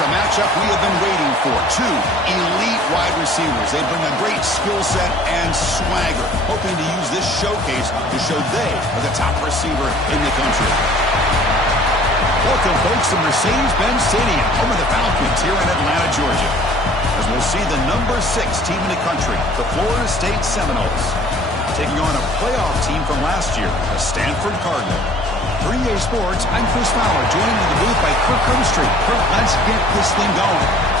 a matchup we have been waiting for. Two elite wide receivers. They bring a great skill set and swagger, hoping to use this showcase to show they are the top receiver in the country. Welcome, folks, to Mercedes-Benz Stadium, home of the Falcons here in Atlanta, Georgia, as we'll see the number 6 team in the country, the Florida State Seminoles, taking on a playoff team from last year, the Stanford Cardinal. For EA Sports, I'm Chris Fowler, joined in the booth by Kirk Street. Kirk, let's get this thing going.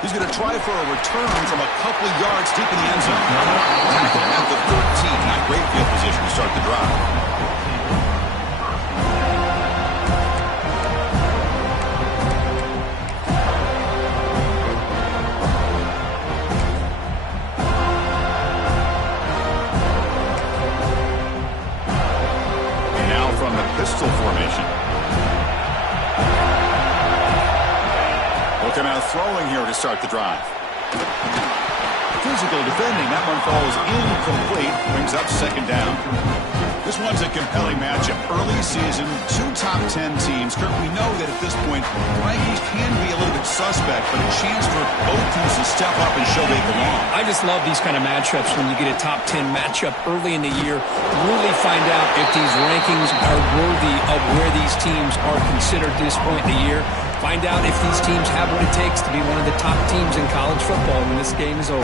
He's going to try for a return from a couple of yards deep in the end zone. Tackle at the 13. In great field position to start the drive. And now from the pistol formation. Looking out throwing here to start the drive. Physical defending. That one falls incomplete. Brings up second down. This one's a compelling matchup. Early season, 2 top 10 teams. Kirk, we know that at this point, rankings can be a little bit suspect, but a chance for both teams to step up and show they belong. I just love these kind of matchups when you get a top 10 matchup early in the year. Really find out if these rankings are worthy of where these teams are considered at this point in the year. Find out if these teams have what it takes to be one of the top teams in college football when this game is over.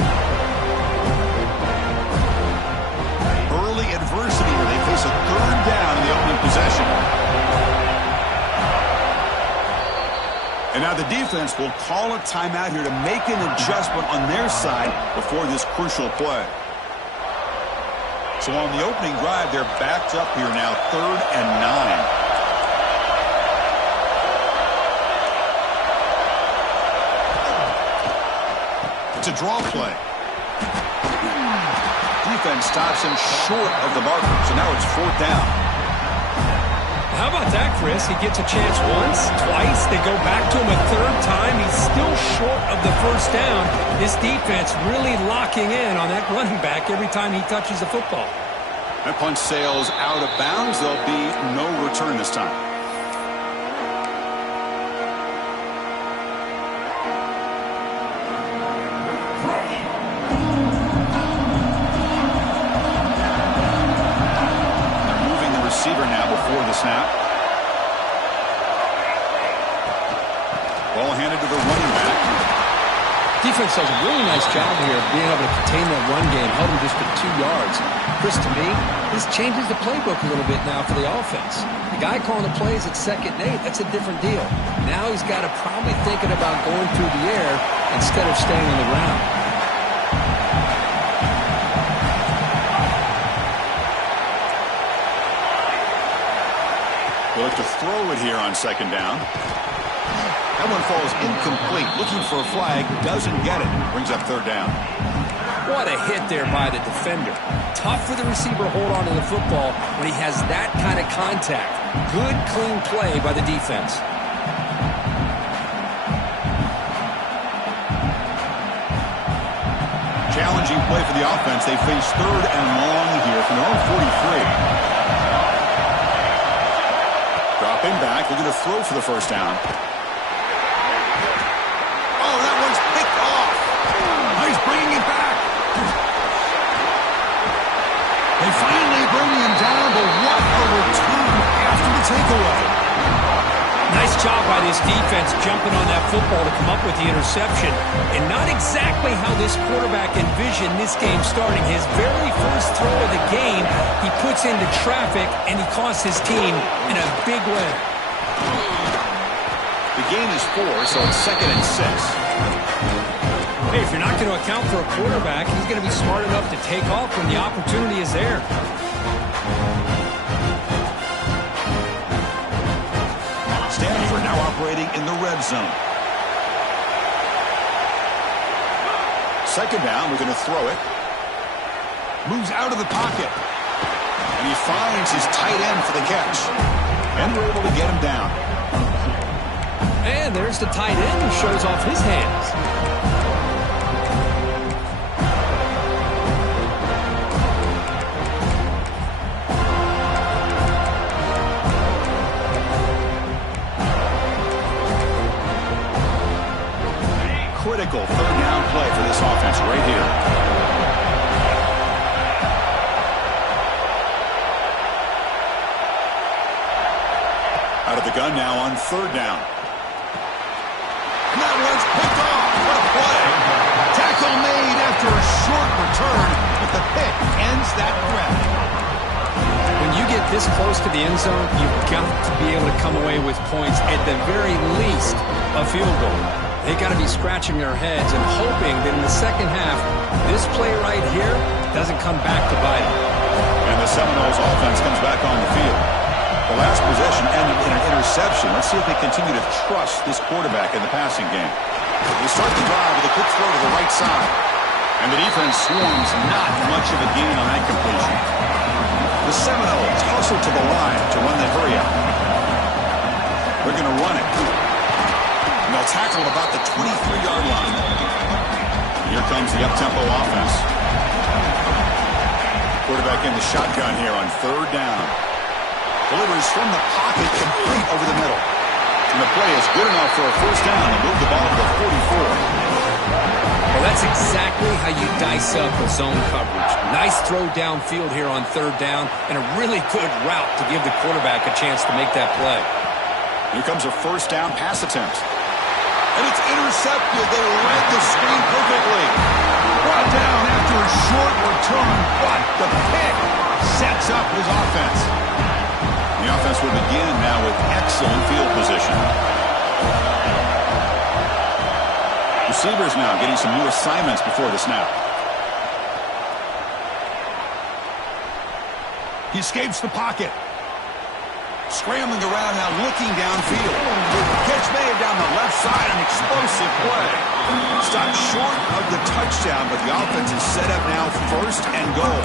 Early adversity here. They face a third down in the opening possession. And now the defense will call a timeout here to make an adjustment on their side before this crucial play. So on the opening drive, they're backed up here now, 3rd and 9. It's a draw play. Defense stops him short of the marker, so now it's 4th down. How about that, Chris? He gets a chance once, twice. They go back to him a 3rd time. He's still short of the 1st down. This defense really locking in on that running back every time he touches the football. That punch sails out of bounds. There'll be no return this time. Snap. Ball handed to the running back. Defense does a really nice job here of being able to contain that run game, held him just for 2 yards. Chris, to me, this changes the playbook a little bit now for the offense. The guy calling the plays at 2nd and 8, that's a different deal. Now he's got to probably thinking about going through the air instead of staying on the ground. We'll look to throw it here on 2nd down. That one falls incomplete. Looking for a flag. Doesn't get it. Brings up 3rd down. What a hit there by the defender. Tough for the receiver to hold on to the football when he has that kind of contact. Good, clean play by the defense. Challenging play for the offense. They face 3rd and long here from their own 43. Dropping back, looking to throw for the 1st down. Oh, that one's picked off. Oh, he's bringing it back. They finally bring him down, but what a return after the takeaway. Nice job by this defense jumping on that football to come up with the interception. And not exactly how this quarterback envisioned this game starting. His very first throw of the game, he puts into traffic, and he costs his team in a big way. The gain is 4, so it's 2nd and 6. Hey, if you're not going to account for a quarterback, he's going to be smart enough to take off when the opportunity is there. Stanford now operating in the red zone. Second down, we're going to throw it. Moves out of the pocket. And he finds his tight end for the catch. And we're able to get him down. And there's the tight end who shows off his hands. Critical third down play for this offense right here. Out of the gun now on third down. And that one's picked off. What a play. Tackle made after a short return, but the pick ends that threat. When you get this close to the end zone, you've got to be able to come away with points, at the very least, a field goal. They got to be scratching their heads and hoping that in the second half, this play right here doesn't come back to bite them. And the Seminoles offense comes back on the field. The last possession ended in an interception. Let's see if they continue to trust this quarterback in the passing game. They start the drive with a quick throw to the right side. And the defense swarms not much of a gain on that completion. The Seminoles hustle to the line to run that hurry up. They're going to run it. And they'll tackle at about the 23-yard line. Here comes the up-tempo offense. Quarterback in the shotgun here on third down. Delivers from the pocket, complete over the middle. And the play is good enough for a first down to move the ball to the 44. Well, that's exactly how you dice up a zone coverage. Nice throw downfield here on third down, and a really good route to give the quarterback a chance to make that play. Here comes a first down pass attempt. And it's intercepted. They read the screen perfectly. Brought down after a short return, but the pick sets up his offense. The offense will begin now with excellent field position. Receivers now getting some new assignments before the snap. He escapes the pocket. Scrambling around now, looking downfield. Catch made down the left side, an explosive play. Stopped short of the touchdown, but the offense is set up now first and goal.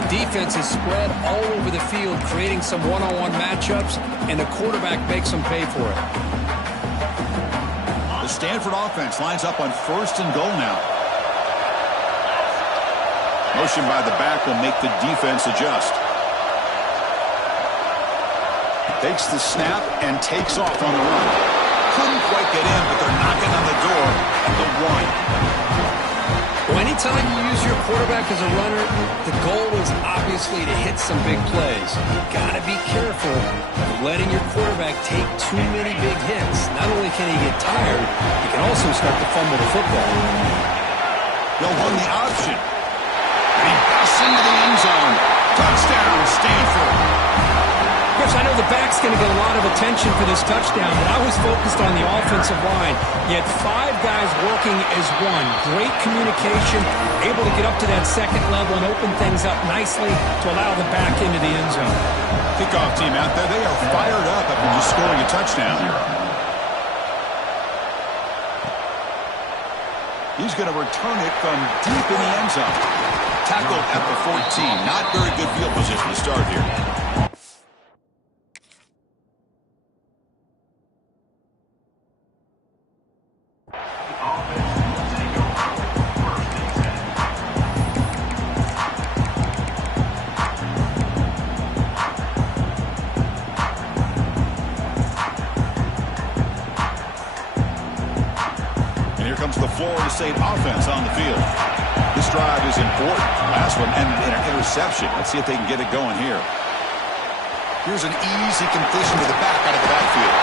The defense is spread all over the field, creating some one-on-one matchups, and the quarterback makes them pay for it. The Stanford offense lines up on first and goal now. Motion by the back will make the defense adjust. Takes the snap and takes off on the run. Couldn't quite get in, but they're knocking on the door at the 1. Well, anytime you use your quarterback as a runner, the goal is obviously to hit some big plays. You've got to be careful of letting your quarterback take too many big hits. Not only can he get tired, he can also start to fumble the football. They'll run the option. And he busts into the end zone. Touchdown, Stanford. Chris, I know the back's going to get a lot of attention for this touchdown, but I was focused on the offensive line. You had 5 guys working as one. Great communication, able to get up to that second level and open things up nicely to allow the back into the end zone. Kickoff team out there, they are fired up after just scoring a touchdown. He's going to return it from deep in the end zone. Tackled at the 14. Not very good field position to start here. The Florida State offense on the field. This drive is important. Last one ended in an interception. Let's see if they can get it going here. Here's an easy completion to the back out of the backfield.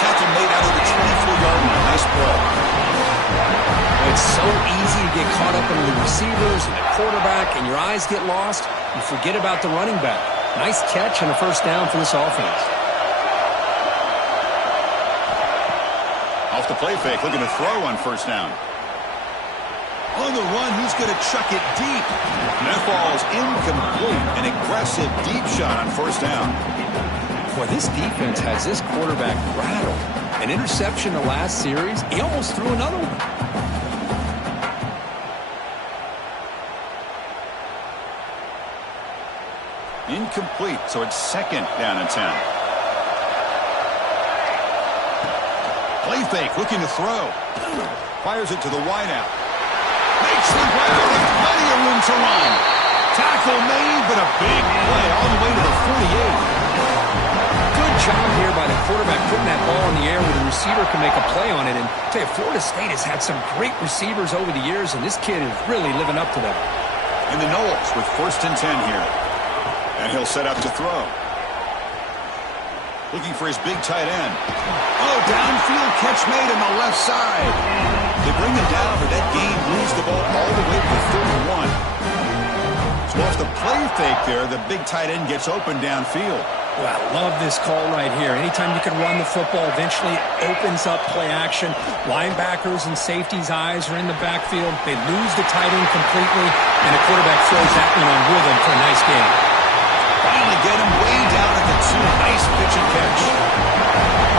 Tackle made out of the 24-yard line. Nice play. It's so easy to get caught up in the receivers and the quarterback, and your eyes get lost. You forget about the running back. Nice catch and a first down for this offense. Off the play fake, looking to throw on first down. On the run, he's going to chuck it deep. And that ball's incomplete. An aggressive deep shot on first down. Boy, this defense has this quarterback rattled. An interception the last series. He almost threw another one. Incomplete, so it's second down and 10. Play fake, looking to throw. Fires it to the wideout. Makes the ground with plenty of room to run. Tackle made, but a big play all the way to the 48. Good job here by the quarterback putting that ball in the air where the receiver can make a play on it. And I tell you, Florida State has had some great receivers over the years, and this kid is really living up to them. And the Knowles with first and 10 here. And he'll set up to throw. Looking for his big tight end. Oh, downfield catch made on the left side. They bring him down, but that game moves the ball all the way to the 31. So off the play fake there, the big tight end gets open downfield. Well, I love this call right here. Anytime you can run the football, eventually it opens up play action. Linebackers and safeties' eyes are in the backfield. They lose the tight end completely, and the quarterback throws that one on rhythm for a nice game. Finally get him way down at the 2. Nice pitch and catch.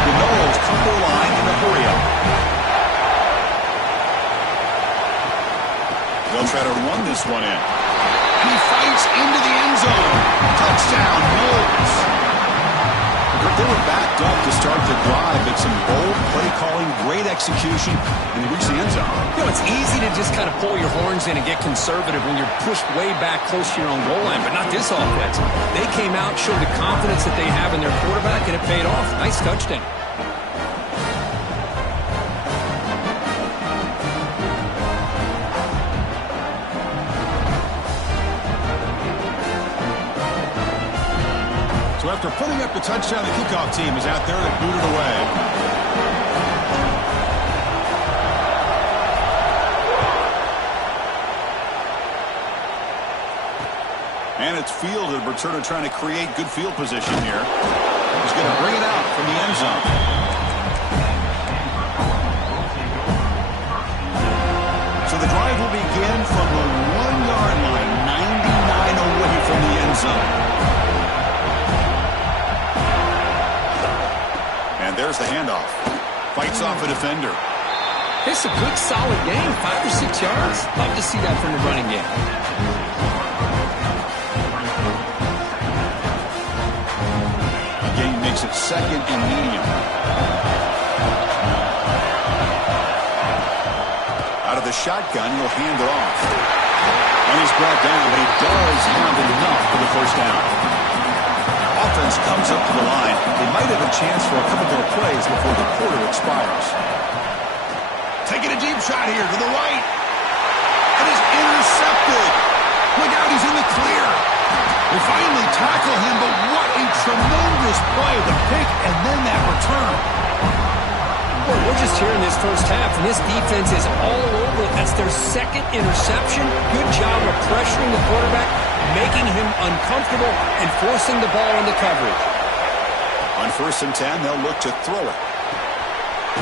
The Knowles come to the line in a hurry-up. They'll try to run this one in. And he fights into the end zone. Touchdown, Knowles. They were backed up to start the drive, but some bold play calling, great execution, and they reached the end zone. You know, it's easy to just kind of pull your horns in and get conservative when you're pushed way back close to your own goal line, but not this offense. They came out, showed the confidence that they have in their quarterback, and it paid off. Nice touchdown. So after putting up the touchdown, the kickoff team is out there to boot it away. And it's fielded. Berturno trying to create good field position here. He's going to bring it out from the end zone. So the drive will begin from the 1-yard line, 99 away from the end zone. And there's the handoff. Fights off a defender. It's a good, solid game. 5 or 6 yards. Love to see that from the running game. The game makes it second and medium. Out of the shotgun, he'll hand it off. And he's brought down, but he does have enough for the first down. Offense comes up to the line. They might have a chance for a couple more plays before the quarter expires. Taking a deep shot here to the right. It is intercepted. Look out, he's in the clear. They finally tackle him, but what a tremendous play. The pick and then that return. Boy, we're just here in this first half, and this defense is all over it. That's their second interception. Good job of pressuring the quarterback, making him uncomfortable, and forcing the ball into coverage. On first and 10, they'll look to throw it.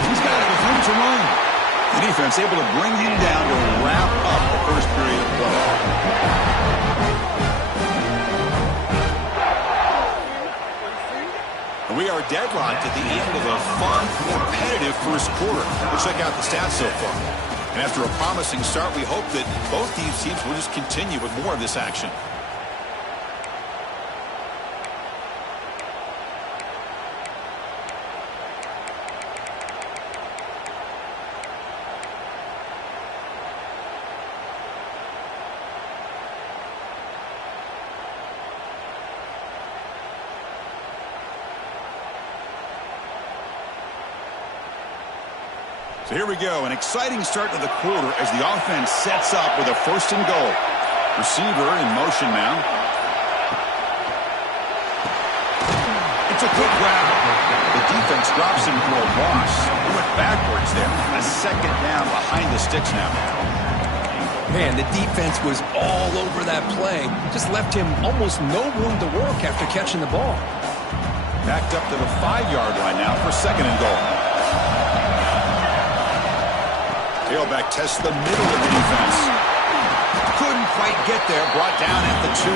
He's got it with room to run. The defense able to bring him down to wrap up the first period of play. We are deadlocked at the end of a fun, competitive first quarter. We'll check out the stats so far. And after a promising start, we hope that both these teams will just continue with more of this action. So here we go, an exciting start to the quarter as the offense sets up with a first and goal. Receiver in motion now. It's a good grab. The defense drops him for a loss. He went backwards there. A second down behind the sticks now. Man, the defense was all over that play. Just left him almost no room to work after catching the ball. Backed up to the 5-yard line now for second and goal. Tailback tests the middle of the defense. Couldn't quite get there. Brought down at the 2.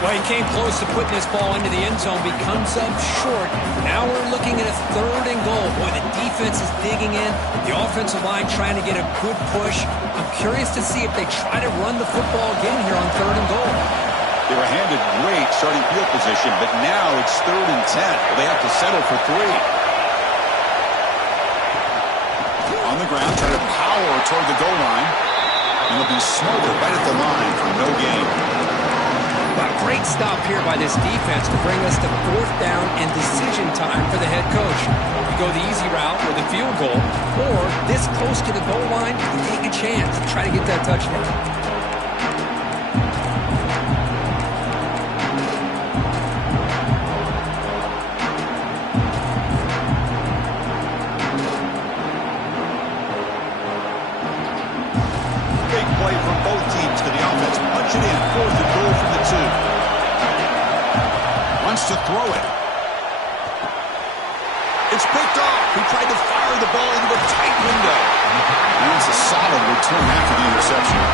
Well, he came close to putting this ball into the end zone, but comes up short. Now we're looking at a 3rd and goal. Boy, the defense is digging in. The offensive line trying to get a good push. I'm curious to see if they try to run the football again here on 3rd and goal. They were handed great starting field position, but now it's 3rd and 10. They have to settle for 3. On the ground, trying to power toward the goal line. And they'll be smothered right at the line for no gain. A great stop here by this defense to bring us to 4th down and decision time for the head coach. You go the easy route with a field goal, or this close to the goal line, you take a chance to try to get that touchdown. Play from both teams to the offense. Punch it in. 4th and goal from the 2. Wants to throw it. It's picked off. He tried to fire the ball into a tight window. And it's a solid return after the interception.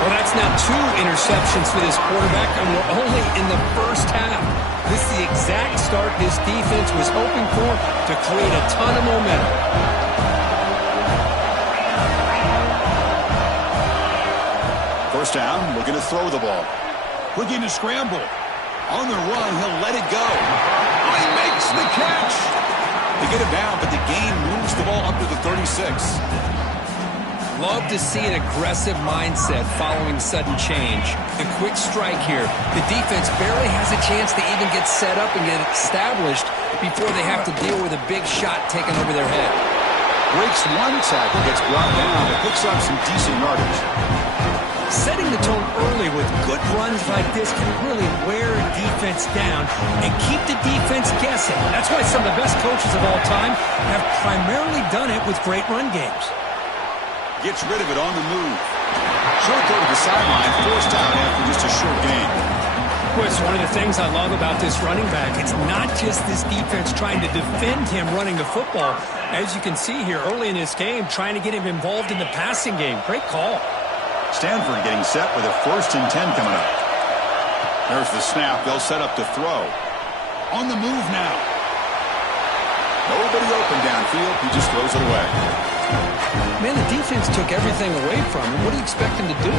Well, that's now 2 interceptions for this quarterback, and we're only in the first half. This is the exact start this defense was hoping for to create a ton of momentum. First down, looking to throw the ball. Looking to scramble. On the run, he'll let it go. Oh, he makes the catch. They get it down, but the gain moves the ball up to the 36. Love to see an aggressive mindset following sudden change. The quick strike here. The defense barely has a chance to even get set up and get established before they have to deal with a big shot taken over their head. Breaks one tackle, gets brought down, but picks up some decent yardage. Setting the tone early with good runs like this can really wear a defense down and keep the defense guessing. That's why some of the best coaches of all time have primarily done it with great run games. Gets rid of it on the move. Short throw to the sideline, forced out after just a short gain. Well, it's one of the things I love about this running back. It's not just this defense trying to defend him running the football. As you can see here early in this game, trying to get him involved in the passing game. Great call. Stanford getting set with a 1st and 10 coming up. There's the snap. They'll set up to throw. On the move now. Nobody open downfield. He just throws it away. Man, the defense took everything away from him. What do you expect him to do?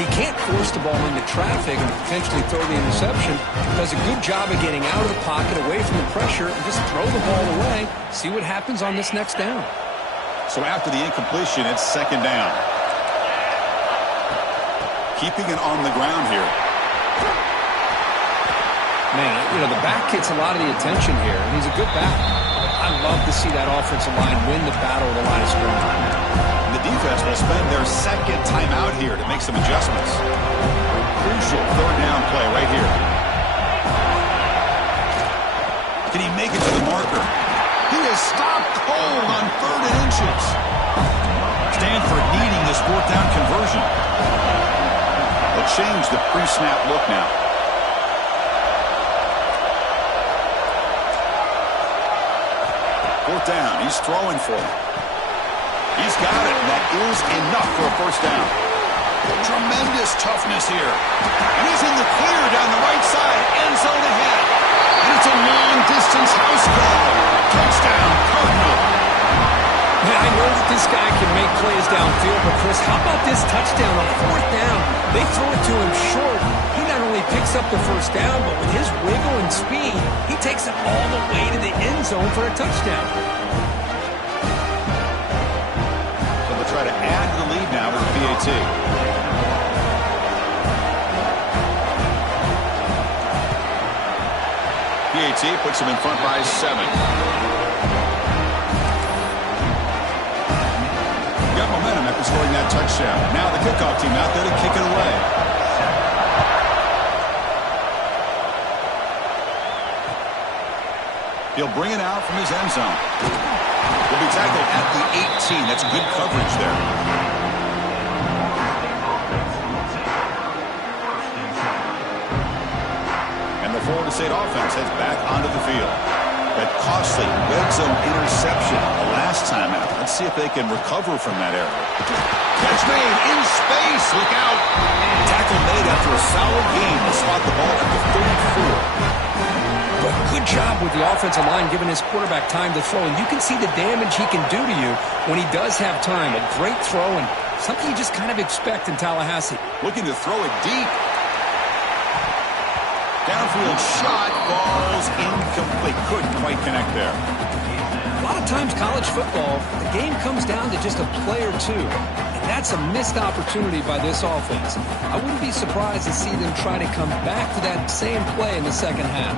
He can't force the ball into traffic and potentially throw the interception. Does a good job of getting out of the pocket, away from the pressure, and just throw the ball away. See what happens on this next down. So after the incompletion, it's 2nd down. Keeping it on the ground here. Man, you know, the back gets a lot of the attention here, and he's a good back. I love to see that offensive line win the battle of the line of scrimmage. The defense will spend their 2nd timeout here to make some adjustments. Crucial 3rd down play right here. Can he make it to the marker? He is stopped cold on 3rd and inches. Stanford needing this 4th down conversion. They'll change the pre-snap look now. Fourth down. He's throwing for it. He's got it. That is enough for a 1st down. Tremendous toughness here. And he's in the clear down the right side. End zone ahead. And it's a long-distance house call. Touchdown, Cardinal. Man, I know that this guy can make plays downfield, but Chris, how about this touchdown on 4th down? They throw it to him short. He not only picks up the 1st down, but with his wiggle and speed, he takes it all the way to the end zone for a touchdown. So they'll try to add to the lead now with the PAT. PAT puts him in front by 7. Got momentum after scoring that touchdown. Now the kickoff team out there to kick it away. He'll bring it out from his end zone. He'll be tackled at the 18. That's good coverage there. And the Florida State offense heads back onto the field. That costly red zone interception the last time out. Let's see if they can recover from that error. Catch made in space. Look out. Tackle made after a solid gain to spot the ball at the 34. But good job with the offensive line giving his quarterback time to throw. And you can see the damage he can do to you when he does have time. A great throw and something you just kind of expect in Tallahassee. Looking to throw it deep. Downfield shot falls incomplete. Couldn't quite connect there. A lot of times college football, the game comes down to just a play or two. And that's a missed opportunity by this offense. I wouldn't be surprised to see them try to come back to that same play in the second half.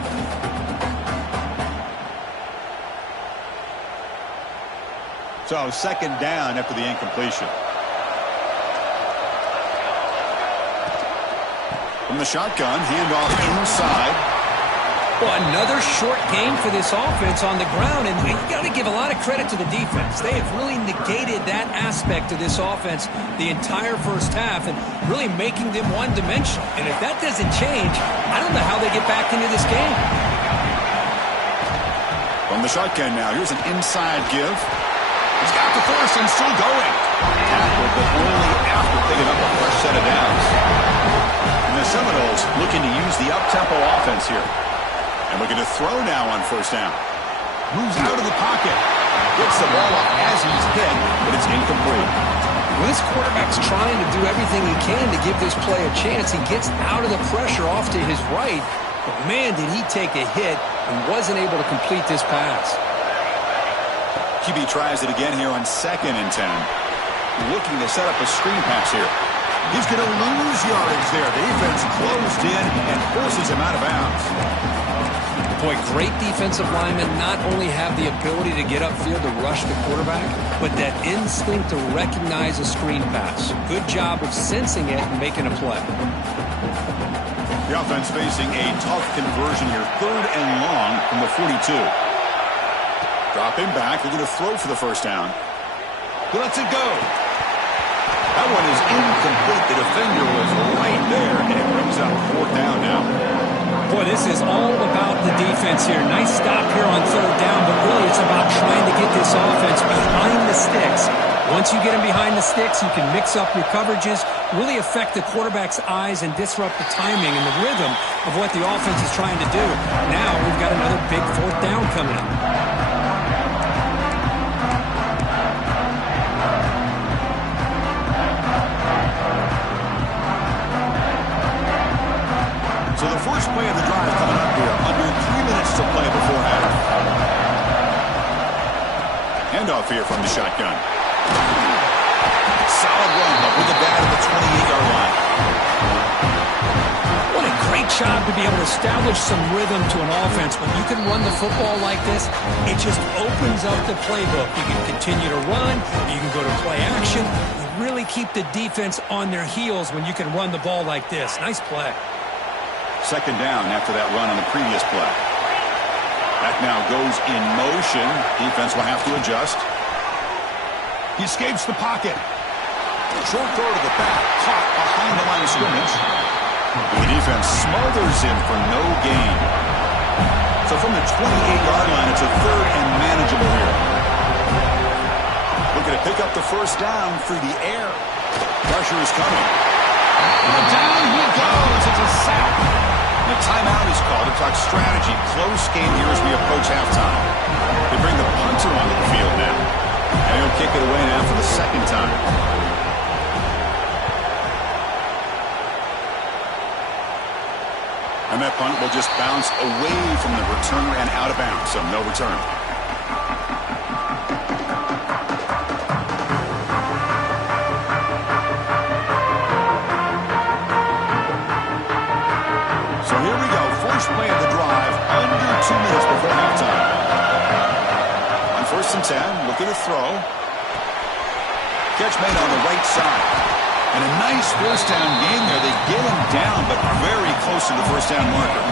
So second down after the incompletion. From the shotgun, handoff inside. Well, another short game for this offense on the ground, and you got to give a lot of credit to the defense. They have really negated that aspect of this offense the entire first half and really making them one-dimensional. And if that doesn't change, I don't know how they get back into this game. From the shotgun now, here's an inside give. He's got the first and still going. Tackled, but only after picking up a fresh set of downs. And the Seminoles looking to use the up-tempo offense here. And looking to throw now on first down. Moves out of the pocket. Gets the ball up as he's hit, but it's incomplete. Well, this quarterback's trying to do everything he can to give this play a chance. He gets out of the pressure off to his right. But, man, did he take a hit and wasn't able to complete this pass. QB tries it again here on 2nd and 10. Looking to set up a screen pass here. He's going to lose yardage there. The defense closed in and forces him out of bounds. Boy, great defensive linemen not only have the ability to get upfield to rush the quarterback, but that instinct to recognize a screen pass. Good job of sensing it and making a play. The offense facing a tough conversion here. 3rd and long from the 42. Drop him back. They're going to throw for the first down. He lets it go. That one is incomplete. The defender was right there, and it brings up 4th down now. Boy, this is all about the defense here. Nice stop here on 3rd down, but really it's about trying to get this offense behind the sticks. Once you get them behind the sticks, you can mix up your coverages, really affect the quarterback's eyes and disrupt the timing and the rhythm of what the offense is trying to do. Now we've got another big 4th down coming up. So the first play of the drive coming up here. Under 3 minutes to play before half. Handoff here from the shotgun. Solid run up with the bat at the 28-yard line. What a great job to be able to establish some rhythm to an offense. When you can run the football like this, it just opens up the playbook. You can continue to run. You can go to play action. You really keep the defense on their heels when you can run the ball like this. Nice play. 2nd down after that run on the previous play. That now goes in motion. Defense will have to adjust. He escapes the pocket. Short throw to the back. Caught behind the line of scrimmage. The defense smothers him for no gain. So from the 28-yard line, it's a 3rd and manageable here. Looking to pick up the first down through the air. Pressure is coming. And down he goes. It's a sack. The timeout is called to talk strategy. Close game here as we approach halftime. They bring the punter onto the field now. And he'll kick it away now for the 2nd time. And that punt will just bounce away from the returner and out of bounds, so no return. So here we go, first play of the drive, under 2 minutes before halftime. On 1st and 10, looking to throw. Catch made on the right side. And a nice first down game there. They get him down, but very close to the first down marker.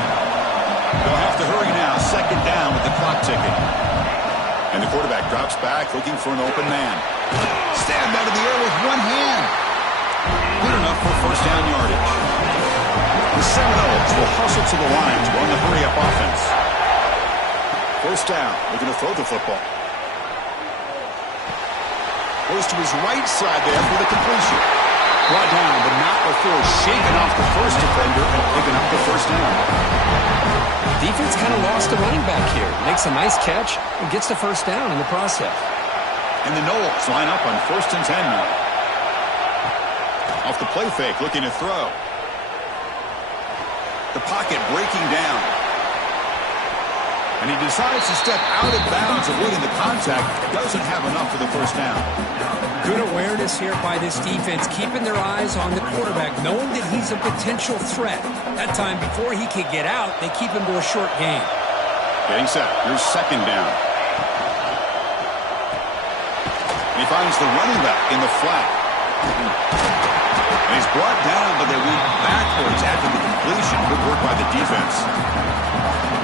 They'll have to hurry now, 2nd down with the clock ticking. And the quarterback drops back, looking for an open man. Stabbed out of the air with one hand. Good enough for first down yardage. The Seminoles will hustle to the line to run the hurry-up offense. First down. Looking to throw the football. Goes to his right side there for the completion. Brought down, but not before shaking off the first defender and picking up the first down. Defense kind of lost a running back here. Makes a nice catch and gets the first down in the process. And the Knowles line up on 1st and 10 now. Off the play fake, looking to throw. The pocket breaking down. And he decides to step out of bounds, avoiding the contact. Doesn't have enough for the first down. Good awareness here by this defense, keeping their eyes on the quarterback, knowing that he's a potential threat. That time, before he could get out, they keep him to a short gain. Getting set. Here's 2nd down. He finds the running back in the flat. And he's brought down, but they went backwards after the completion. Good work by the defense.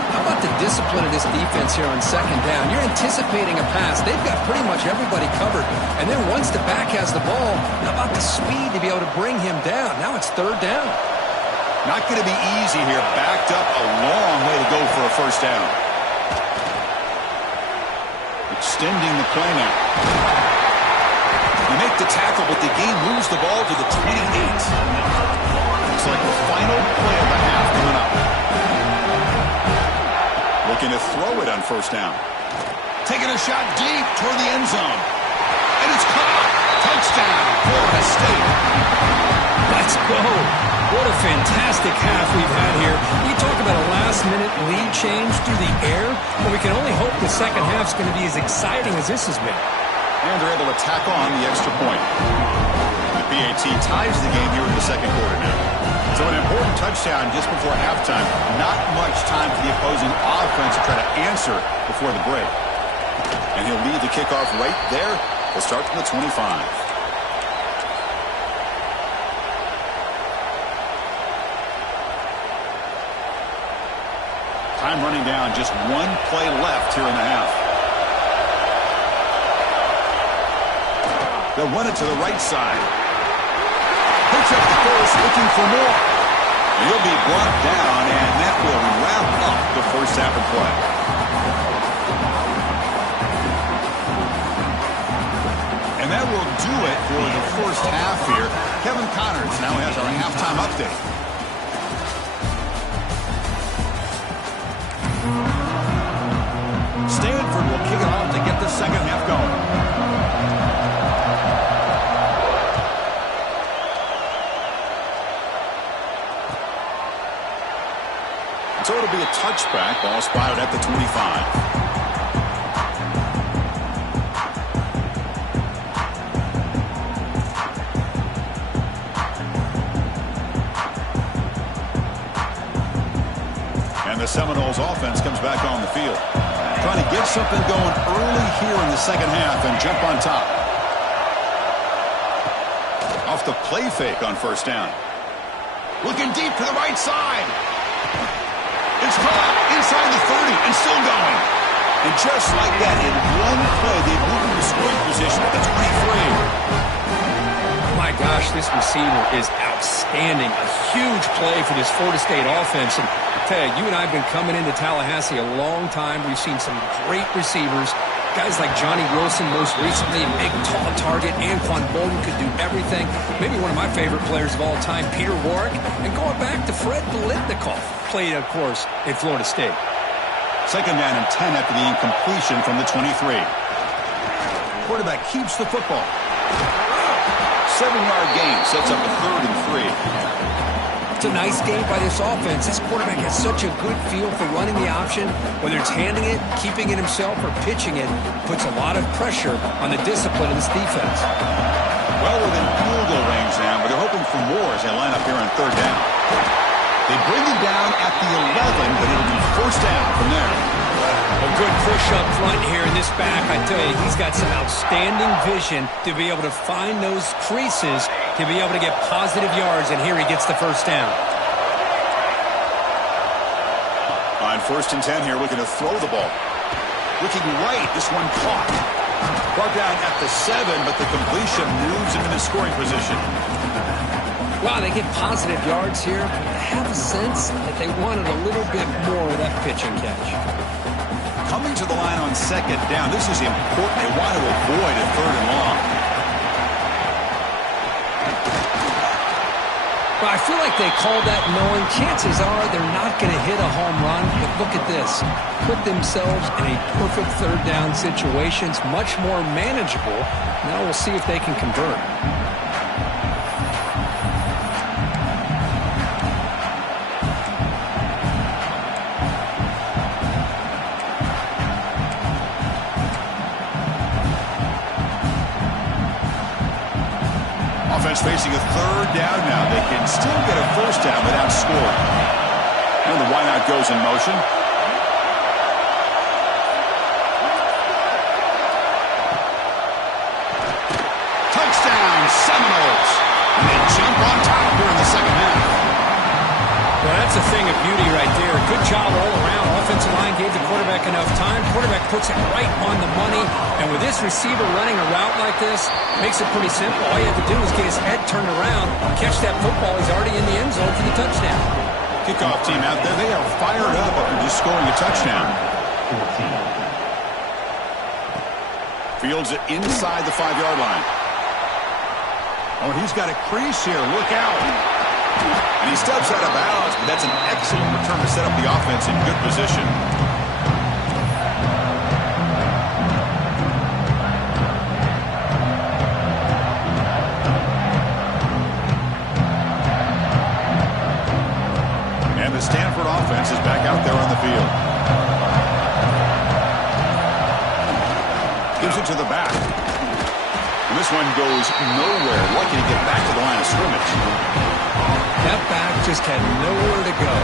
How about the discipline of this defense here on 2nd down? You're anticipating a pass. They've got pretty much everybody covered. And then once the back has the ball, how about the speed to be able to bring him down? Now it's 3rd down. Not going to be easy here. Backed up a long way to go for a first down. Extending the play now. They make the tackle, but the game moves the ball to the 28. Looks like the final play of the half coming up. Looking to throw it on 1st down. Taking a shot deep toward the end zone. And it's caught. Touchdown, Florida State. Let's go. What a fantastic half we've had here. We talk about a last-minute lead change through the air, but we can only hope the second half's going to be as exciting as this has been. And they're able to tack on the extra point. The PAT ties the game here in the 2nd quarter now. So an important touchdown just before halftime. Not much time for the opposing offense to try to answer before the break. And he'll lead the kickoff right there. They'll start from the 25. Time running down. Just 1 play left here in the half. They'll run it to the right side. Picks up the first, looking for more. He'll be brought down, and that will wrap up the first half of play. And that will do it for the first half here. Kevin Connors now has our halftime update. Stanford will kick it off to get the second half going. So it'll be a touchback. Ball spotted at the 25. And the Seminoles offense comes back on the field. Trying to get something going early here in the second half and jump on top. Off the play fake on 1st down. Looking deep to the right side. It's caught inside the 30 and still going. And just like that, in 1 play, they move into scoring position at the 23. My gosh, this receiver is outstanding. A huge play for this Florida State offense. And I tell you, you and I have been coming into Tallahassee a long time. We've seen some great receivers. Guys like Johnny Wilson most recently, a big, tall target. Anquan Bolden could do everything. Maybe one of my favorite players of all time, Peter Warrick. And going back to Fred Biletnikoff, played, of course, at Florida State. 2nd down and 10 after the incompletion from the 23. Quarterback keeps the football. 7-yard gain sets up a 3rd and 3. It's a nice game by this offense. This quarterback has such a good feel for running the option. Whether it's handing it, keeping it himself, or pitching it, puts a lot of pressure on the discipline of this defense. Well within field goal range now, but they're hoping for more as they line up here on 3rd down. They bring him down at the 11, but it'll be 1st down from there. A good push up front here in this back. I tell you, he's got some outstanding vision to be able to find those creases, to be able to get positive yards, and here he gets the 1st down. On 1st and 10 here, looking to throw the ball. Looking right, this one caught. Brought down at the 7, but the completion moves him into scoring position. Wow, they get positive yards here. I have a sense that they wanted a little bit more of that pitch and catch. Coming to the line on second down. This is important. They want to avoid a third and long. Well, I feel like they called that knowing chances are they're not going to hit a home run. But look at this. Put themselves in a perfect third down situation. It's much more manageable. Now we'll see if they can convert. Offense facing a third down now. They can still get a first down without scoring. And the wideout goes in motion. Touchdown, Seminoles. And they jump on top here in the second half. Well, that's a thing of beauty right there. Good job all around. Offensive line gave the quarterback enough time. Quarterback puts it right on the money. And with this receiver running a route like this, makes it pretty simple. All you have to do is get his head turned around, catch that football. He's already in the end zone for the touchdown. Kickoff team out there. They are fired up after just scoring a touchdown. Fields it inside the 5-yard line. Oh, he's got a crease here. Look out. And he steps out of bounds, but that's an excellent return to set up the offense in good position. And the Stanford offense is back out there on the field. Gives it to the back. And this one goes nowhere. Lucky to get back to the line of scrimmage. That back just had nowhere to go.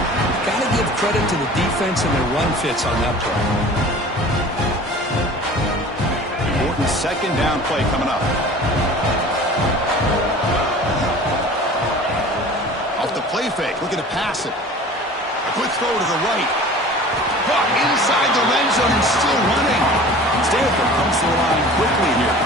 Got to give credit to the defense and their run fits on that play. Important second down play coming up. Off the play fake, looking to pass it. A quick throw to the right. Caught inside the red zone and still running. Stanford comes to the line quickly here.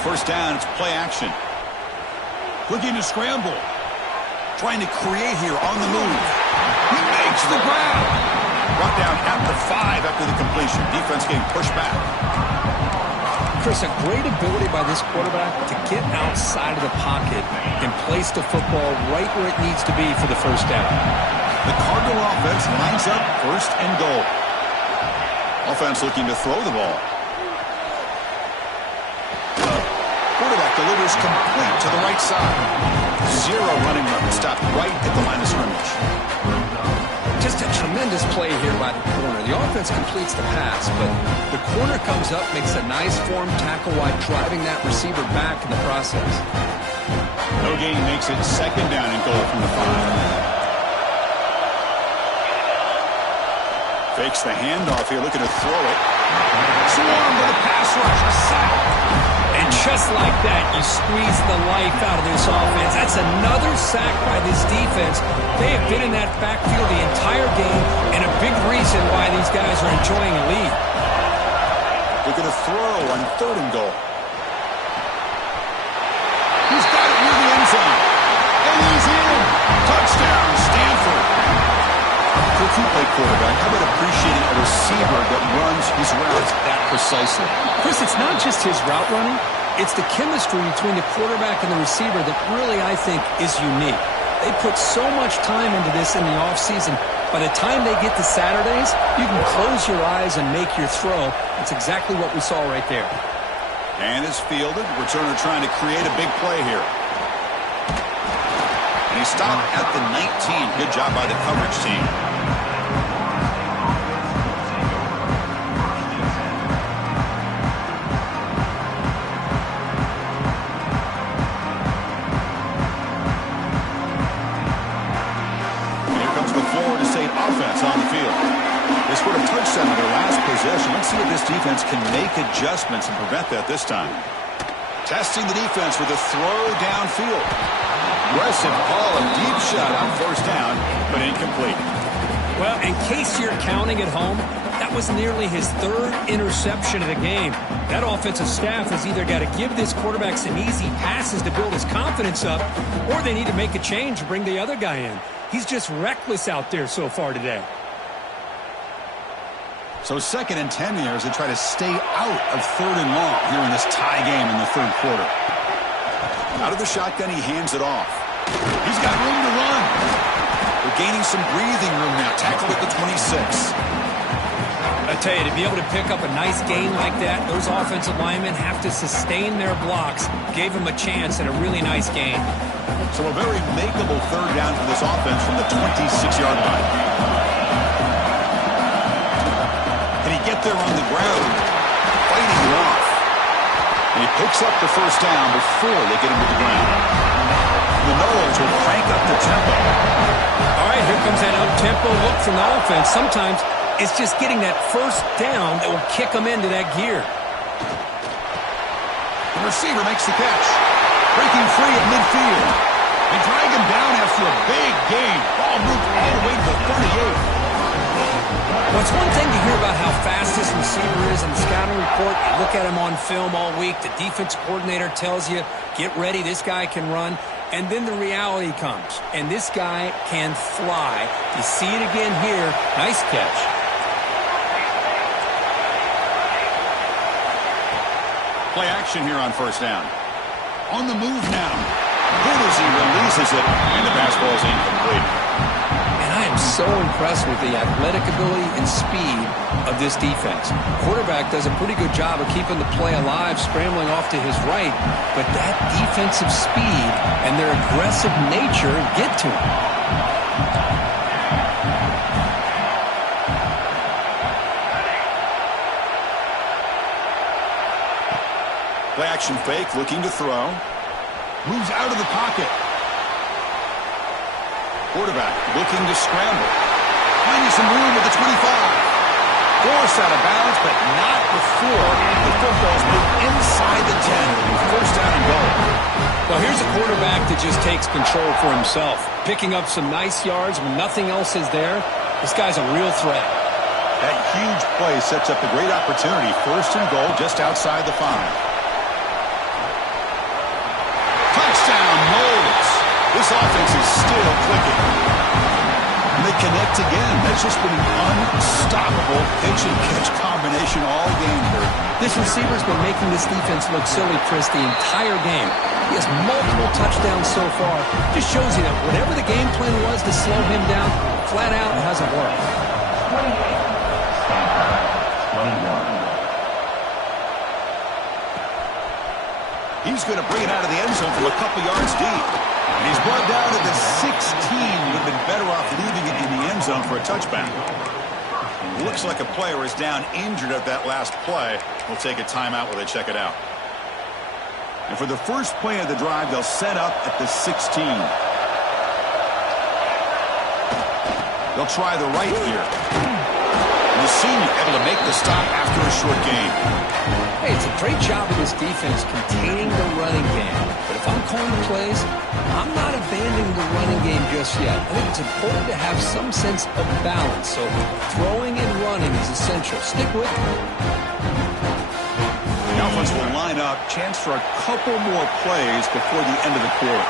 First down, it's play action. Looking to scramble. Trying to create here on the move. He makes the grab. Brought down at the 5 after the completion. Defense getting pushed back. Chris, a great ability by this quarterback to get outside of the pocket and place the football right where it needs to be for the first down. The Cardinal offense lines up first and goal. Offense looking to throw the ball. Quarterback delivers complete to the right side. Zero running room. Stopped right at the line of scrimmage. Just a tremendous play here by the corner. The offense completes the pass, but the corner comes up, makes a nice form tackle while driving that receiver back in the process. No gain makes it second down and goal from the 5. Fakes the handoff here, looking to throw it. Swarm with a pass rush, a sack. And just like that, you squeeze the life out of this offense. That's another sack by this defense. They have been in that backfield the entire game, and a big reason why these guys are enjoying a lead. Looking to throw on third and goal. He's got it near the end zone. And he's in. Touchdown, Stanford. For a two-play quarterback, how about appreciating a receiver that runs his routes that precisely? Chris, it's not just his route running. It's the chemistry between the quarterback and the receiver that really, I think, is unique. They put so much time into this in the offseason. By the time they get to Saturdays, you can close your eyes and make your throw. That's exactly what we saw right there. And is fielded. Returner trying to create a big play here. And he stopped at the 19. Good job by the coverage team. Offense on the field. They scored a touchdown on their last possession. Let's see if this defense can make adjustments and prevent that this time. Testing the defense with a throw downfield. Aggressive call, a deep shot on first down, but incomplete. Well, in case you're counting at home, that was nearly his third interception of the game. That offensive staff has either got to give this quarterback some easy passes to build his confidence up, or they need to make a change and bring the other guy in. He's just reckless out there so far today. So 2nd and 10 here as they try to stay out of 3rd and long here in this tie game in the 3rd quarter. Out of the shotgun, he hands it off. He's got room to run. They're gaining some breathing room now. Tackled at the 26. I tell you, to be able to pick up a nice gain like that, those offensive linemen have to sustain their blocks. Gave him a chance at a really nice gain. So a very makeable 3rd down for this offense from the 26-yard line. Can he get there on the ground? Fighting it off. And he picks up the 1st down before they get him to the ground. The Noles will crank up the tempo. All right, here comes that up-tempo look from the offense. Sometimes it's just getting that 1st down that will kick them into that gear. The receiver makes the catch. Breaking free at midfield. They drag him down after a big gain. Ball moved all the way to the 38. Well, it's one thing to hear about how fast this receiver is in the scouting report. You look at him on film all week. The defense coordinator tells you, get ready, this guy can run. And then the reality comes. And this guy can fly. You see it again here. Nice catch. Play action here on 1st down. On the move now. Good as he releases it. And the pass ball is incomplete. I am so impressed with the athletic ability and speed of this defense. Quarterback does a pretty good job of keeping the play alive, scrambling off to his right, but that defensive speed and their aggressive nature get to him. Play action fake, looking to throw. Moves out of the pocket. Quarterback looking to scramble. Finding some room at the 25. Forced out of bounds, but not before the football's moved inside the 10. It'll be 1st down and goal. Well, here's a quarterback that just takes control for himself. Picking up some nice yards when nothing else is there. This guy's a real threat. That huge play sets up a great opportunity. 1st and goal just outside the 5. Touchdown, Noles. This offense is still clicking. And they connect again. That's just been an unstoppable pitch-and-catch combination all game here. This receiver's been making this defense look silly, Chris, the entire game. He has multiple touchdowns so far. Just shows you that whatever the game plan was to slow him down, flat out, it hasn't worked. 21. He's going to bring it out of the end zone from a couple yards deep. And he's brought down to the 16. Would have been better off leaving it in the end zone for a touchback. Looks like a player is down injured at that last play. We'll take a timeout while they check it out. And for the first play of the drive, they'll set up at the 16. They'll try the right here. And the senior able to make the stop after a short gain. Hey, it's a great job of this defense containing the running game. But if I'm calling the plays, I'm not abandoning the running game just yet. I think it's important to have some sense of balance. So throwing and running is essential. Stick with it. The offense will line up. Chance for a couple more plays before the end of the quarter.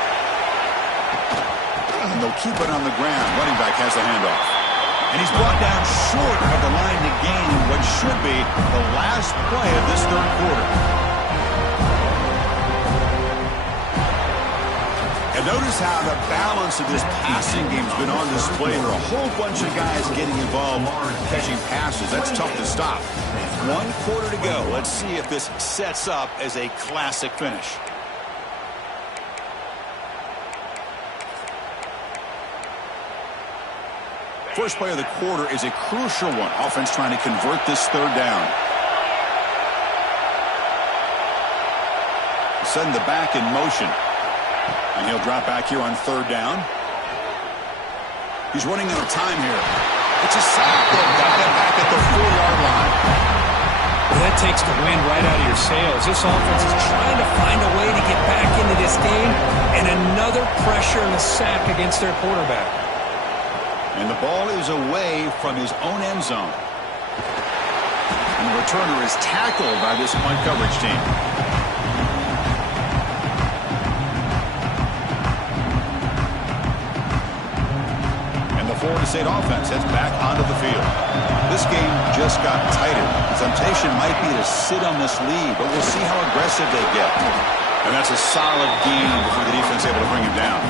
And they'll keep it on the ground. Running back has the handoff. And he's brought down short of the line to gain what should be the last play of this 3rd quarter. And notice how the balance of this passing game has been on display. There are a whole bunch of guys getting involved catching passes. That's tough to stop. 1 quarter to go. Let's see if this sets up as a classic finish. First play of the quarter is a crucial one. Offense trying to convert this 3rd down. Setting the back in motion. And he'll drop back here on 3rd down. He's running out of time here. It's a sack. They've got that back at the 4-yard line. Well, that takes the wind right out of your sails. This offense is trying to find a way to get back into this game. And another pressure and a sack against their quarterback. And the ball is away from his own end zone. And the returner is tackled by this punt coverage team. And the Florida State offense heads back onto the field. This game just got tighter. The temptation might be to sit on this lead, but we'll see how aggressive they get. And that's a solid game before the defense able to bring him down.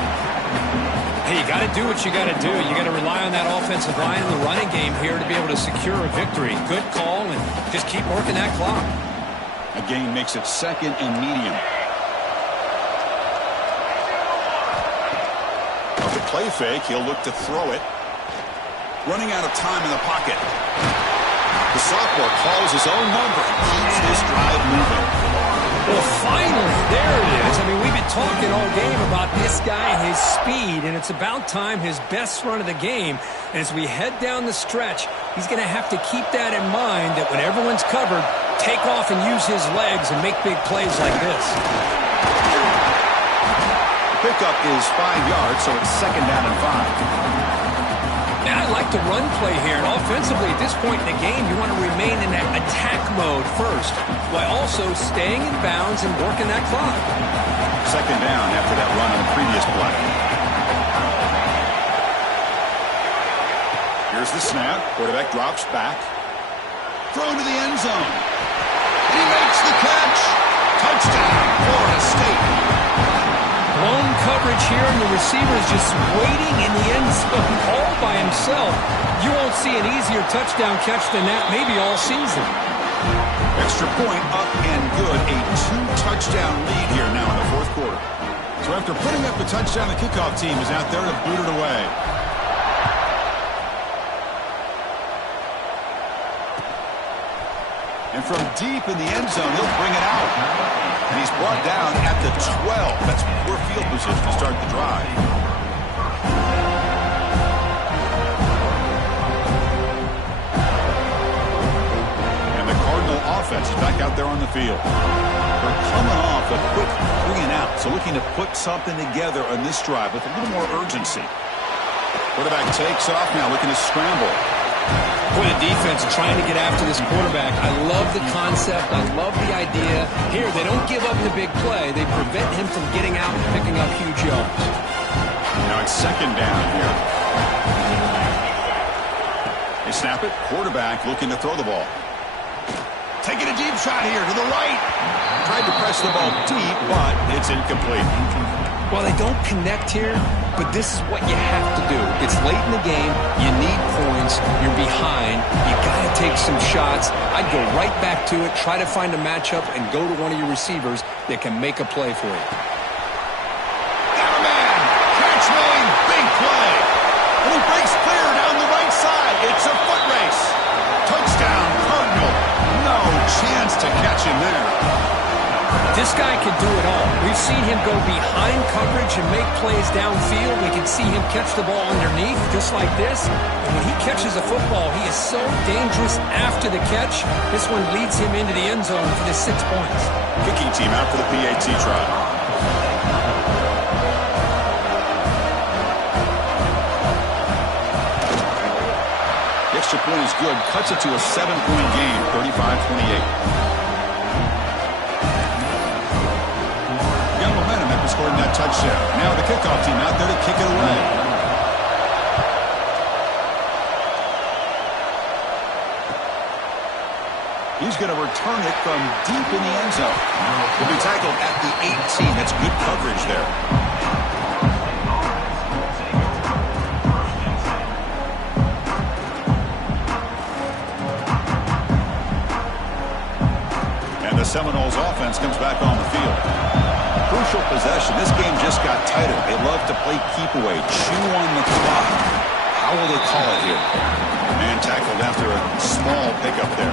Hey, you got to do what you got to do. You got to rely on that offensive line in the running game here to be able to secure a victory. Good call, and just keep working that clock. A gain makes it 2nd and medium. Of the play fake, he'll look to throw it. Running out of time in the pocket. The sophomore calls his own number and keeps his drive moving. Well, finally, there it is. I mean, we've been talking all game about this guy, his speed, and it's about time his best run of the game. And as we head down the stretch, he's going to have to keep that in mind, that when everyone's covered, take off and use his legs and make big plays like this. The pickup is 5 yards, so it's 2nd down and 5. Now, I like the run play here, and offensively at this point in the game, you want to remain in that attack mode first, while also staying in bounds and working that clock. 2nd down after that run on the previous play. Here's the snap. Quarterback drops back. Thrown to the end zone. He makes the catch. Touchdown, Florida State. Blown coverage here, and the receiver is just waiting in the end zone all by himself. You won't see an easier touchdown catch than that maybe all season. Extra point up and good. A 2-touchdown lead here now in the 4th quarter. So after putting up the touchdown, the kickoff team is out there to boot it away. And from deep in the end zone, he'll bring it out. And he's brought down at the 12. That's poor field position to start the drive. And the Cardinal offense is back out there on the field. We're coming off a quick 3-and-out, so looking to put something together on this drive with a little more urgency. Quarterback takes off now, looking to scramble. Boy, the defense trying to get after this quarterback. I love the concept. I love the idea. Here, they don't give up the big play. They prevent him from getting out and picking up huge yards. Now it's 2nd down here. They snap it. Quarterback looking to throw the ball. Taking a deep shot here to the right. Tried to press the ball deep, but it's incomplete. Well, they don't connect here, but this is what you have to do. It's late in the game. You need points. You're behind. You got to take some shots. I'd go right back to it, try to find a matchup, and go to one of your receivers that can make a play for you. Got a man. Catch made. Big play. And he breaks clear down the right side. It's a foot race. Touchdown, Cardinal. No chance to catch him there. This guy can do it all. We've seen him go behind coverage and make plays downfield. We can see him catch the ball underneath, just like this. And when he catches a football, he is so dangerous after the catch. This one leads him into the end zone for the 6 points. Kicking team out for the PAT try. The extra point is good. Cuts it to a 7-point game, 35-28. Scoring that touchdown. Now the kickoff team out there to kick it away. He's going to return it from deep in the end zone. He'll be tackled at the 18. That's good coverage there. And the Seminoles offense comes back on the field. Crucial possession. This game just got tighter. They love to play keep away, chew on the clock. How will they call it here? Man tackled after a small pickup there.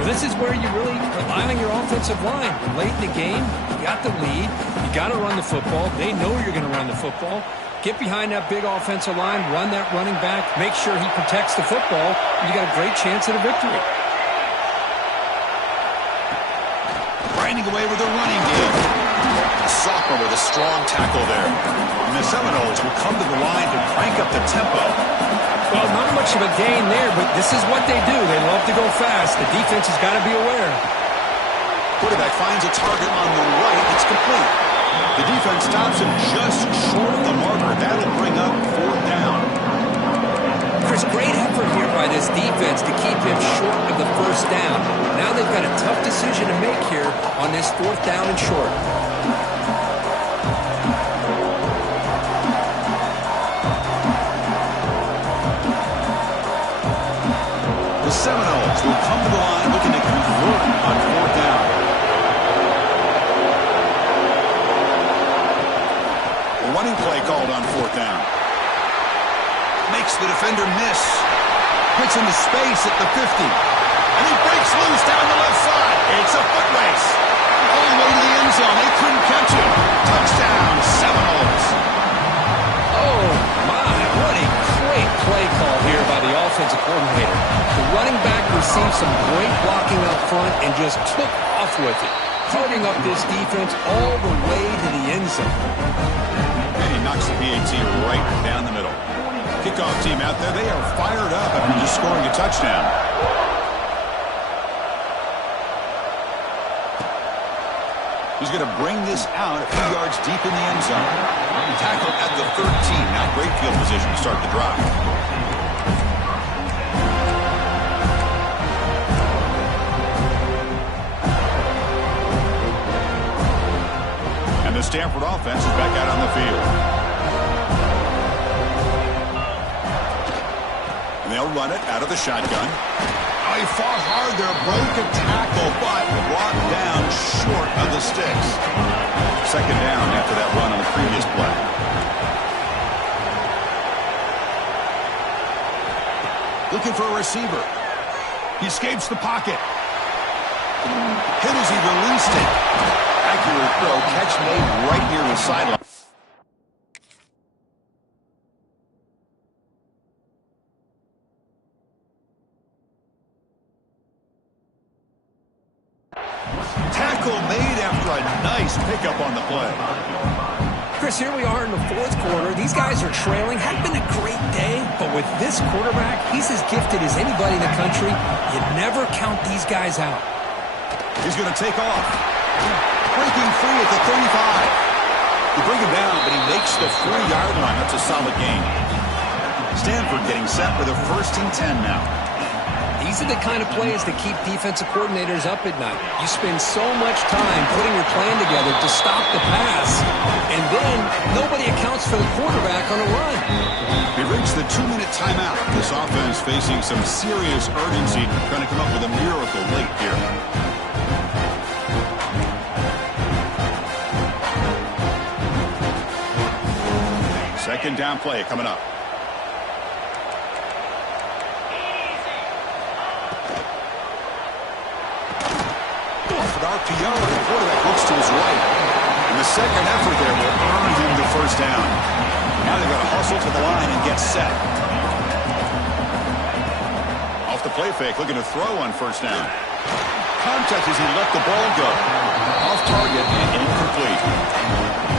Well, this is where you really rely on your offensive line. Late in the game, you got the lead. You got to run the football. They know you're going to run the football. Get behind that big offensive line, run that running back, make sure he protects the football, and you got a great chance at a victory. Grinding away with a running game. The sophomore with a strong tackle there. And the Seminoles will come to the line to crank up the tempo. Well, not much of a gain there, but this is what they do. They love to go fast. The defense has got to be aware. Quarterback finds a target on the right. It's complete. The defense stops him just short of the marker. That'll bring up 4th down. Chris, great effort here by this defense to keep him short of the 1st down. Now they've got a tough decision to make here on this 4th down and short. The Seminoles will come to the line looking to convert on 4th down. A running play called on 4th down. Makes the defender miss. Hits into space at the 50. And he breaks loose down the left side. It's a foot race. All the way to the end zone. They couldn't catch him. Touchdown, Seminoles. Oh, my. What a great play call here by the offensive coordinator. The running back received some great blocking up front and just took off with it, carting up this defense all the way to the end zone. And he knocks the PAT right down the middle. Kickoff team out there, they are fired up after just scoring a touchdown. He's going to bring this out a few yards deep in the end zone. Tackle at the 13. Now great field position to start the drive. And the Stanford offense is back out on the field. They'll run it out of the shotgun. Oh, he fought hard there, broke a tackle, but brought down short of the sticks. 2nd down after that run on the previous play. Looking for a receiver. He escapes the pocket. Hit as he released it. Accurate throw, catch made right near the sideline. Tackle made after a nice pickup on the play. Chris, here we are in the 4th quarter. These guys are trailing. Had been a great day, but with this quarterback, he's as gifted as anybody in the country. You never count these guys out. He's going to take off. Breaking free at the 35. You bring him down, but he makes the 40-yard line. That's a solid gain. Stanford getting set for the 1st and 10 now. These are the kind of plays that keep defensive coordinators up at night. You spend so much time putting your plan together to stop the pass, and then nobody accounts for the quarterback on a run. We reached the 2-minute timeout. This offense facing some serious urgency, trying to come up with a miracle late here. Second down play coming up. RPO, and the quarterback looks to his right. And the second effort there will earn him the 1st down. Now they've got to hustle to the line and get set. Off the play fake, looking to throw on 1st down. Contact as he let the ball go. Off target and incomplete.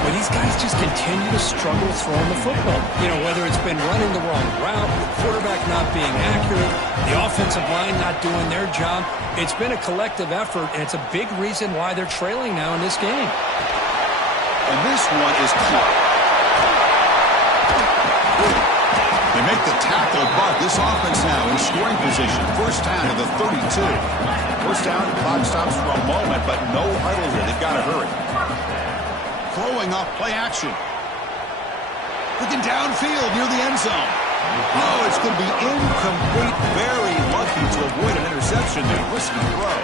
Well, these guys just continue to struggle throwing the football. You know, whether it's been running the wrong route, the quarterback not being accurate, the offensive line not doing their job. It's been a collective effort, and it's a big reason why they're trailing now in this game. And this one is caught. They make the tackle, but this offense now in scoring position. 1st down to the 32. 1st down, clock stops for a moment, but no huddle here. They've got to hurry. Throwing off play action. Looking downfield near the end zone. Oh, it's going to be incomplete. Very lucky to avoid an interception there. Risky throw.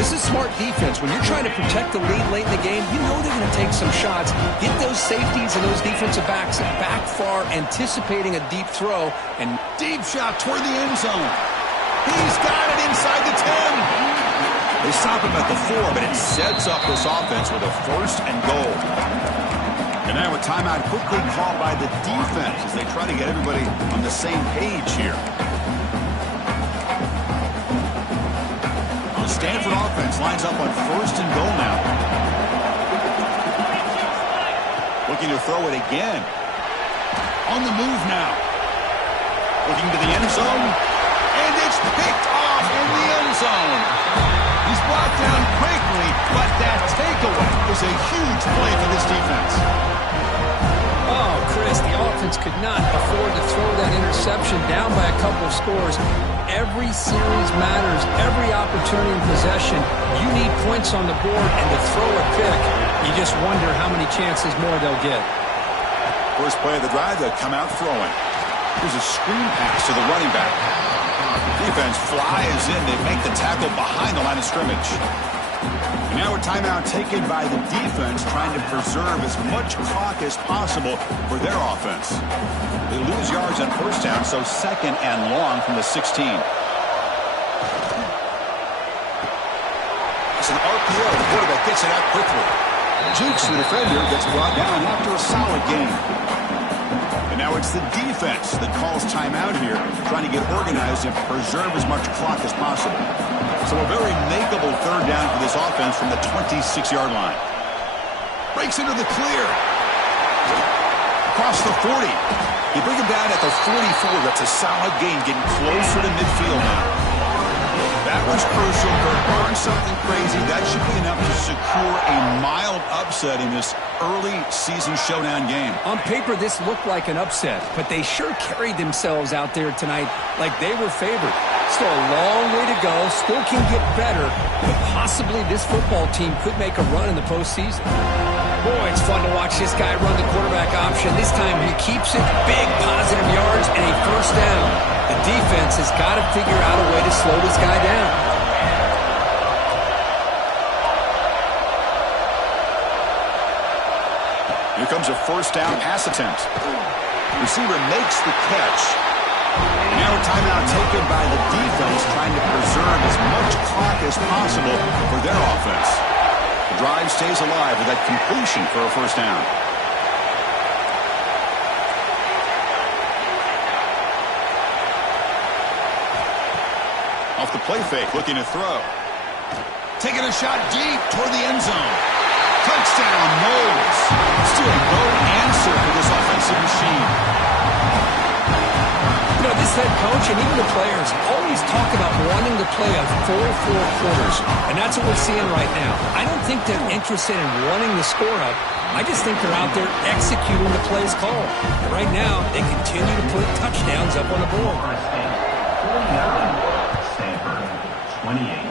This is smart defense. When you're trying to protect the lead late in the game, you know they're going to take some shots. Get those safeties and those defensive backs back far, anticipating a deep throw. And deep shot toward the end zone. He's got it inside the 10. They stop him at the 4, but it sets up this offense with a 1st and goal. And now a timeout quickly called by the defense as they try to get everybody on the same page here. The Stanford offense lines up on 1st and goal now. Looking to throw it again. On the move now. Looking to the end zone. And it's picked off in the end zone. He's brought down quickly, but that takeaway is a huge play for this defense. Oh, Chris, the offense could not afford to throw that interception down by a couple of scores. Every series matters. Every opportunity in possession. You need points on the board, and to throw a pick, you just wonder how many chances more they'll get. First play of the drive, they'll come out throwing. Here's a screen pass to the running back. Defense flies in. They make the tackle behind the line of scrimmage. And now a timeout taken by the defense, trying to preserve as much clock as possible for their offense. They lose yards on first down, so second and long from the 16. It's an RPO. The quarterback gets it out quickly. Jukes the defender, gets brought down after a solid game. And now it's the defense that calls timeout here, trying to get organized and preserve as much clock as possible. So a very makeable third down for this offense from the 26-yard line. Breaks into the clear. Across the 40. You bring him down at the 44. That's a solid gain, getting closer to midfield now. That was crucial. Barring something crazy, that should be enough to secure a mild upset in this early season showdown game. On paper, this looked like an upset, but they sure carried themselves out there tonight like they were favored. Still a long way to go, still can get better, but possibly this football team could make a run in the postseason. Boy, it's fun to watch this guy run the quarterback option. This time he keeps it, big positive yards, and a first down. The defense has got to figure out a way to slow this guy down. Here comes a first down pass attempt. Receiver makes the catch. Now a timeout taken by the defense, trying to preserve as much clock as possible for their offense. The drive stays alive with that completion for a first down. Off the play fake, looking to throw. Taking a shot deep toward the end zone. Touchdown, Knowles. Still no answer for this offensive machine. You know, this head coach and even the players always talk about wanting to play a 4-4 quarters, and that's what we're seeing right now. I don't think they're interested in running the score up. I just think they're out there executing the plays called. And right now, they continue to put touchdowns up on the board. Stanford, 28.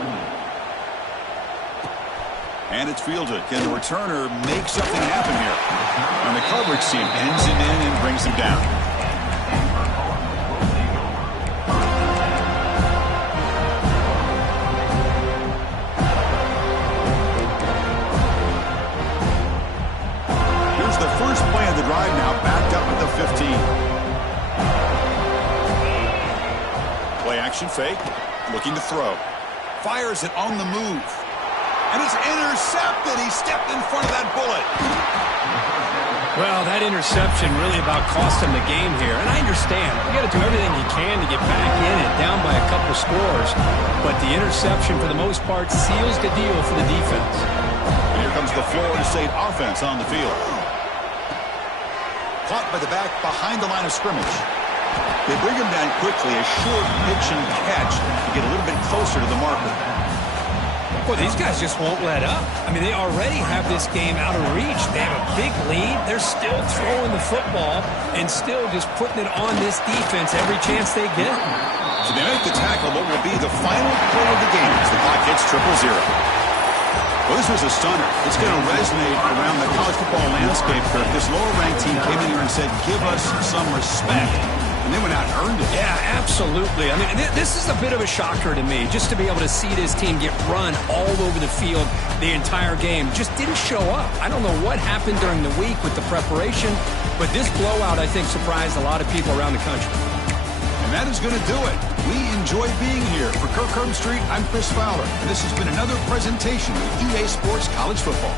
And it's fielded. Can the returner make something happen here? And the coverage team ends it in and brings him down. Here's the first play of the drive now, backed up at the 15. Play action fake, looking to throw. Fires it on the move. And it's intercepted. He stepped in front of that bullet. Well, that interception really about cost him the game here. And I understand. You got to do everything you can to get back in it, down by a couple scores. But the interception, for the most part, seals the deal for the defense. And here comes the Florida State offense on the field. Caught by the back behind the line of scrimmage. They bring him down quickly, a short pitch and catch to get a little bit closer to the marker. Well, these guys just won't let up. I mean, they already have this game out of reach. They have a big lead. They're still throwing the football and still just putting it on this defense every chance they get. So they make the tackle, what will be the final play of the game as the clock hits 0-0. Well, this was a stunner. It's going to resonate around the college football landscape, Kirk. This lower-ranked team came in here and said, give us some respect. And they went out and earned it. Yeah, absolutely. I mean, this is a bit of a shocker to me, just to be able to see this team get run all over the field the entire game. Just didn't show up. I don't know what happened during the week with the preparation, but this blowout, I think, surprised a lot of people around the country. And that is going to do it. We enjoy being here. For Kirk Herbstreit, I'm Chris Fowler. And this has been another presentation of EA Sports College Football.